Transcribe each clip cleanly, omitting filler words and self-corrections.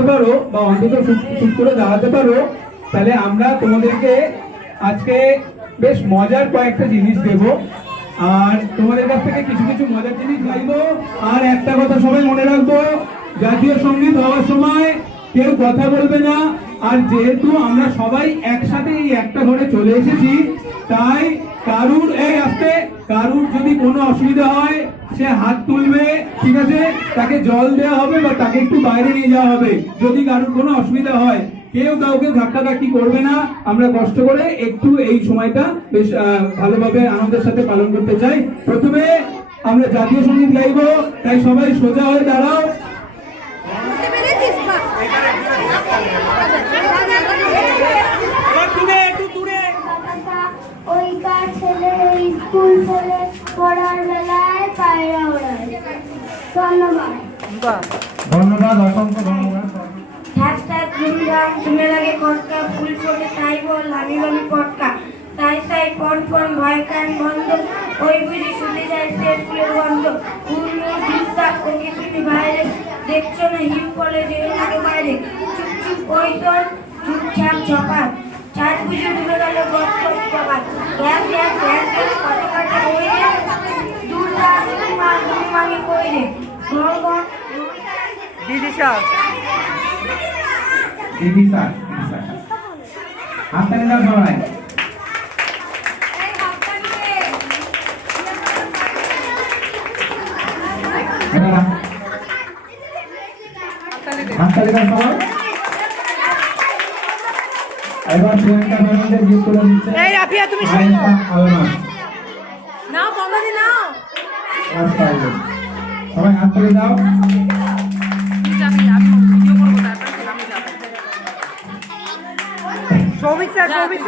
আসতে পারো বা অন্তত চুপ করে দাঁড়াতে পারো, তাহলে আমরা তোমাদেরকে আজকে বেশ মজার কয়েকটা জিনিস দেব, আর তোমাদের কাছ থেকে কিছু কিছু মজার জিনিস গাইবো। আর একটা কথা সবাই মনে রাখবো, জাতীয় সঙ্গীত হওয়ার সময় কেউ কথা বলবে না। আর যেহেতু আমরা সবাই একসাথে এই একটা ঘরে চলে এসেছি, তাই কারুর কারুর যদি কোনো অসুবিধা হয় সে হাত তুলবে, ঠিক আছে? তাকে জল দেওয়া হবে বা তাকে একটু বাইরে নিয়ে যাওয়া হবে যদি কারুর কোনো অসুবিধা হয়। কেউ কাউকে ধাক্কাধাক্কি করবে না। আমরা কষ্ট করে একটু এই সময়টা বেশ ভালোভাবে আনন্দের সাথে পালন করতে চাই। প্রথমে আমরা জাতীয় সঙ্গীত গাইবো, তাই সবাই সোজা হয়ে দাঁড়াও। ওই কার ছেলে স্কুল চলে পড়ার বেলায় পায়রা ওড়ায়। ধন্যবাদ। ধন্যবাদ, অসংখ্য ধন্যবাদ। হ্যাশট্যাগ ধুমধাম চুলে লাগে খটকা, ফুল ফোটে তাই বল লামি লামি পটকা, তাই সাই পন পন ভয় কান বন্ধ, ওই বুঝি শুনে যায় সে ফুলের গন্ধ, উড়মুড় ঝুঁকঝাক ও কিছুটি বাইরে, দেখছো না হিম পলে যে লাগে বাইরে, চুপ চুপ ওই তোর চুপচাপ ঝপার, চার বুঝে ডুবে গেল goat goat copper, gas gas gas gas কাটে কাটে ওই রে, দুর্গা দুর্মা দুর্মানি কই রে, ঘর ঘর দিদি স্যার হাততালি দাও সবাই। হাততালি দাও সবাই। এবার প্রিয়াঙ্কা ম্যাডামদের গিফট করে দিচ্ছে। এই রাফিয়া তুমি নাও বন্ধনি নাও। সবাই হাততালি দাও। সৌমিক স্যারকে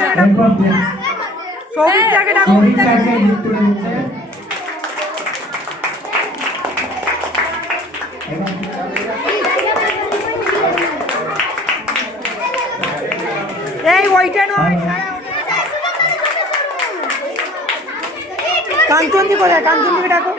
ডাকো। এই ওইটা নয়, কাঞ্চনদি কোথায়? কাঞ্চনদিকে ডাকো।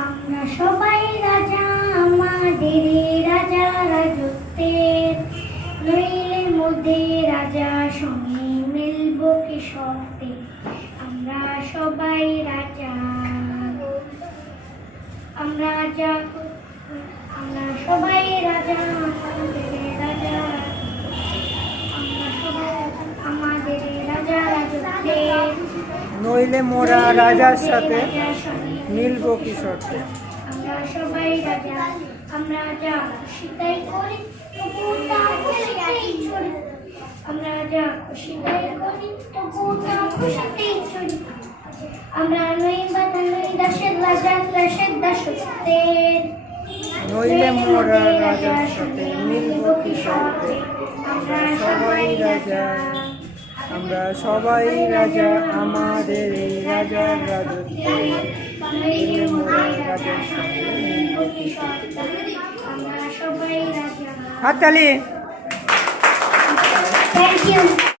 আমরা সবাই রাজা আমাদের রাজা রাজত্বের, নইলে মধ্যে রাজা সঙ্গে মিলব কি শর্তে। আমরা সবাই রাজা, আমরা সবাই রাজা আমাদের রাজা, আমরা সবাই আমাদের রাজা রাজত্বের, নইলে মোরা রাজার সাথে মিলব কি শর্তে। আমরা সবাই রাজা, আমরা যা খুশি তাই করি, তবু তা খুশিতেই চলি। আমরা যা খুশি তাই করি, তবু তা খুশিতেই চলি। আমরা নই বাধা নই দাসের রাজা, দাসের দাসত্বের, নইলে মোরা রাজার সাথে মিলব কি শর্তে। আমরা সবাই রাজা, আমরা সবাই রাজা আমাদের এই রাজার রাজত্বে, নইলে মোরা রাজার সাথে মিলব কি শর্তে। আমরা সবাই রাজা। হাততালি। Thank you.